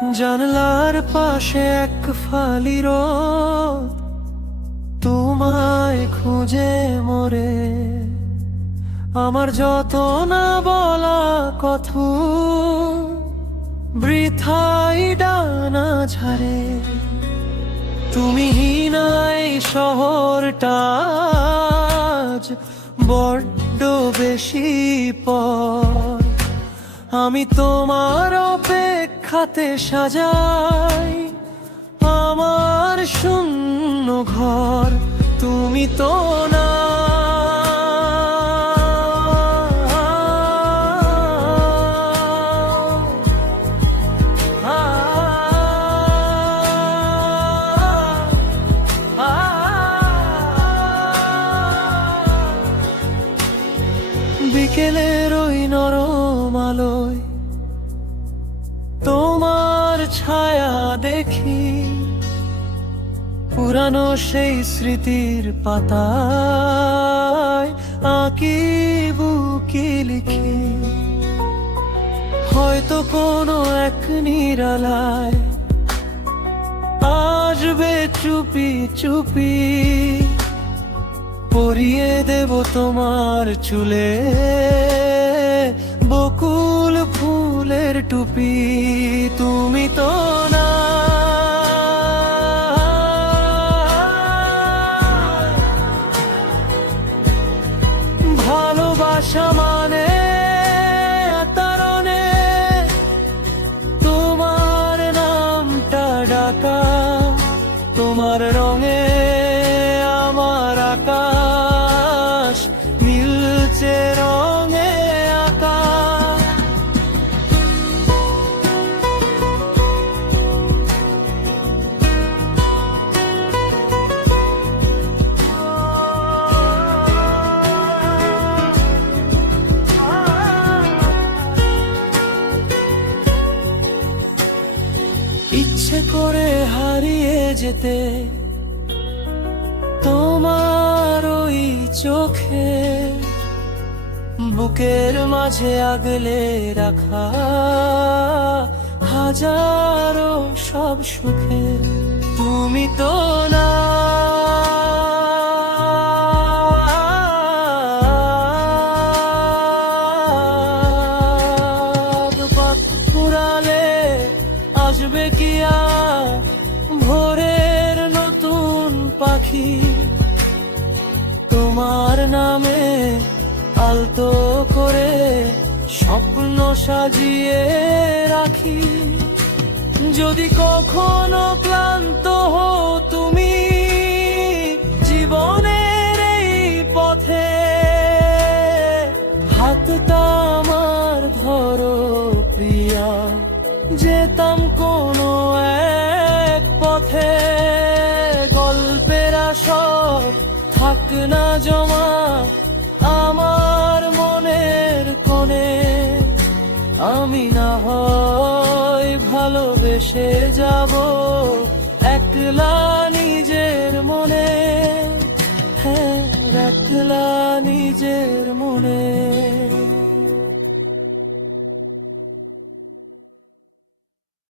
জানলার পাশে এক ফালি রোদ তোমায় খুঁজে মরে, আমার যত না বলা কথা বৃথাই ডানা ঝাড়ে। তুমি হীনাই শহরটা আজ বড্ড বেশি পর, আমি তোমার অপেক্ষাতে সাজাই আমার শূন্য ঘর। তুমি তো না বিকেলের ওই নরম আলোয় তোমার ছায়া দেখি, পুরানো সেই স্মৃতির পাতায় আঁকি বুকি লিখি। হয়তো কোনো এক নিরালায় আসবে চুপি চুপি, পরিয়ে দেব তোমার চুলে বকুল ফুলের টুপি। তুমি তো না ভালোবাসা মানে তারণে তোমার নামটা ডাকা, তোমার রঙে আমার আকাশ নীলচে রঙে আঁকা। ইচ্ছে করে হারিয়ে যেতে তোমার ওই চোখে, বুকের মাঝে আগলে রাখা হাজারো সব সুখে। তুমি তো না পুরালে আসবে কি আর ভোরের নতুন পাখি, তোমার নামে আলতো করে স্বপ্ন সাজিয়ে রাখি। যদি কখনো ক্লান্ত হও তুমি জীবনের এই পথে, হাতটা আমার ধরো প্রিয়া, যেতাম কোনো এক পথে। গল্পের আসর থাক না জমা আমার মনের কোণে, আমি না হয় ভালোবেসে যাব একলা নিজের মনে, হ্যাঁ একলা নিজের মনে।